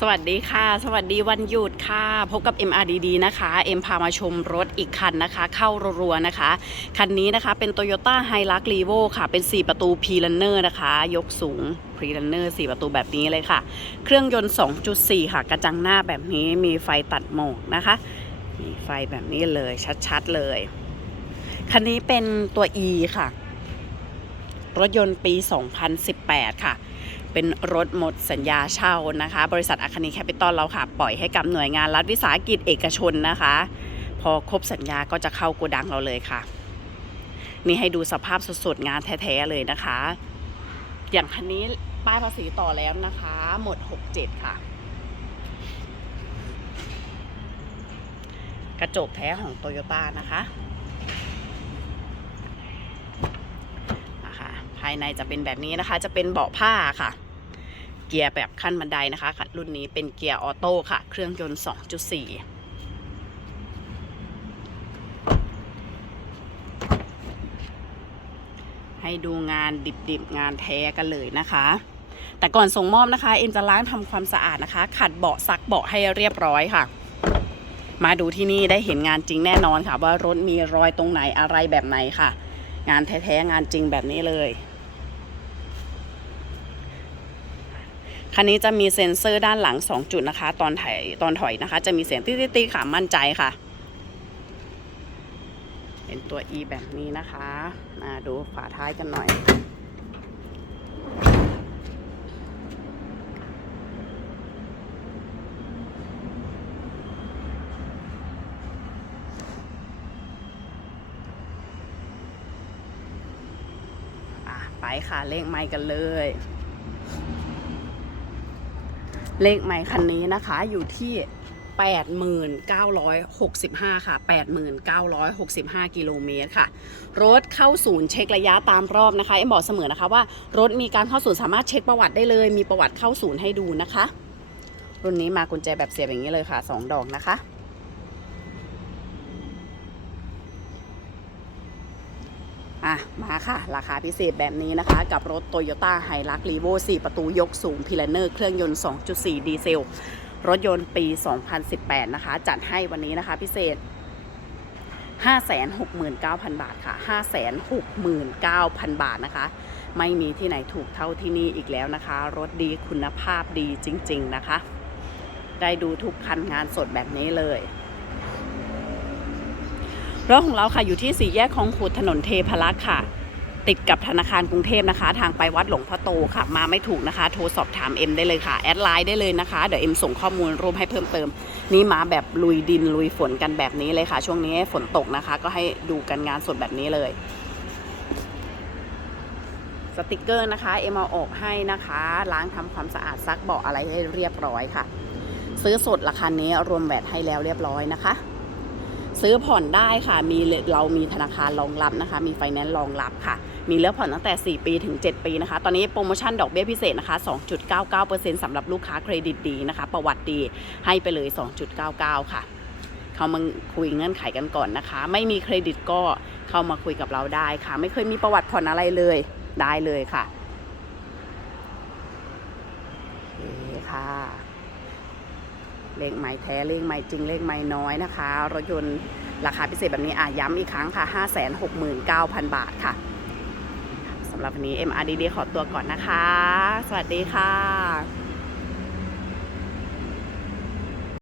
สวัสดีค่ะ สวัสดีวันหยุดค่ะ พบกับ MRDD นะคะ เอ็มพามาชมรถอีกคันนะคะ เข้ารัวๆนะคะ คันนี้นะคะเป็น Toyota h i l u x r e v o ค่ะ เป็น 4 ประตู p r u n n e r นะคะ ยกสูง p r u n n e r 4 ประตูแบบนี้เลยค่ะ เครื่องยนต์ 2.4 ค่ะ กระจังหน้าแบบนี้มีไฟตัดหมอกนะคะ มีไฟแบบนี้เลยชัดๆเลย คันนี้เป็นตัว E ค่ะ รถยนต์ปี 2018 ค่ะ เป็นรถหมดสัญญาเช่านะคะ บริษัทอาคานีแคปิตอลเราค่ะ ปล่อยให้กับหน่วยงานรัฐวิสาหกิจเอกชนนะคะ พอครบสัญญาก็จะเข้าโกดังเราเลยค่ะ นี่ให้ดูสภาพสดๆงานแท้ๆเลยนะคะ อย่างคันนี้ป้ายภาษีต่อแล้วนะคะ หมด 67 ค่ะ กระจกแท้ของโตโยต้านะคะนะคะ ภายในจะเป็นแบบนี้นะคะ จะเป็นเบาะผ้าค่ะ เกียร์แบบขั้นบันไดนะคะรุ่นนี้เป็นเกียร์ออโต้ค่ะ เครื่องยนต์ 2.4ให้ดูงานดิบๆ งานแท้กันเลยนะคะ แต่ก่อนส่งมอบนะคะ เอ็นจะล้างทำความสะอาดนะคะ ขัดเบาะซักเบาะให้เรียบร้อยค่ะ มาดูที่นี่ได้เห็นงานจริงแน่นอนค่ะ ว่ารถมีรอยตรงไหนอะไรแบบไหนค่ะ งานแท้ๆงานจริงแบบนี้เลย คันนี้จะมีเซ็นเซอร์ด้านหลัง 2 จุดนะคะ ตอนถอยตอนถอยนะคะ จะมีเสียงติ๊ดๆค่ะมั่นใจค่ะ เป็นตัว E แบบนี้นะคะมาดูฝาท้ายกันหน่อยอะไปค่ะเลขไมค์กันเลย เลขไมค์คันนี้นะคะอยู่ที่8965 ค่ะ 8965 กิโลเมตรค่ะ รถเข้าศูนย์เช็คระยะตามรอบนะคะ เอ็มบอกเสมอนะคะว่ารถมีการเข้าศูนย์สามารถเช็คประวัติได้เลย มีประวัติเข้าศูนย์ให้ดูนะคะ รุ่นนี้มากุญแจแบบเสียบอย่างนี้เลยค่ะ 2 ดอกนะคะ อะมาค่ะ ราคาพิเศษแบบนี้นะคะ กับรถ Toyota h i l u x r e v o 4 ประตูยกสูง p i l a n e r เครื่องยนต์ 2.4 ดีเซล รถยนต์ปี 2018 นะคะ จัดให้วันนี้นะคะพิเศษ 569,000 บาทค่ะ 569,000 บาทนะคะ ไม่มีที่ไหนถูกเท่าที่นี่อีกแล้วนะคะ รถดีคุณภาพดีจริง ๆ นะคะ ได้ดูทุกคันงานสดแบบนี้เลย รถของเราค่ะอยู่ที่สี่แยกคลองขุดถนนเทพรักษ์ค่ะ ติดกับธนาคารกรุงเทพนะคะ ทางไปวัดหลวงพ่อโตค่ะ มาไม่ถูกนะคะ โทรสอบถามเอ็มได้เลยค่ะ แอดไลน์ได้เลยนะคะ เดี๋ยวเอ็มส่งข้อมูลรวมให้เพิ่มเติม นี่มาแบบลุยดินลุยฝนกันแบบนี้เลยค่ะ ช่วงนี้ฝนตกนะคะ ก็ให้ดูกันงานสดแบบนี้เลยสติกเกอร์นะคะเอ็มเอาออกให้นะคะ ล้างทำความสะอาดซักเบาะอะไรให้เรียบร้อยค่ะ ซื้อสดราคานี้รวมแวดให้แล้วเรียบร้อยนะคะ ซื้อผ่อนได้ค่ะ มีเรามีธนาคารรองรับนะคะ มีไฟแนนซ์รองรับค่ะ มีเลือกผ่อนตั้งแต่ 4 ปีถึง 7 ปีนะคะ ตอนนี้โปรโมชั่นดอกเบี้ยพิเศษนะคะ 2.99%สำหรับลูกค้าเครดิตดีนะคะ ประวัติดีให้ไปเลย 2.99 ค่ะเขามาคุยเงื่อนไขกันก่อนนะคะ ไม่มีเครดิตก็เข้ามาคุยกับเราได้ค่ะ ไม่เคยมีประวัติผ่อนอะไรเลยได้เลยค่ะโอเคค่ะ เลขใหม่แท้เลขใหม่จริงเลขใหม่น้อยนะคะ รถยนต์ราคาพิเศษแบบนี้อะย้ำอีกครั้งค่ะ 569,000 บาทค่ะสำหรับวันนี้ MRDD ขอตัวก่อนนะคะ สวัสดีค่ะ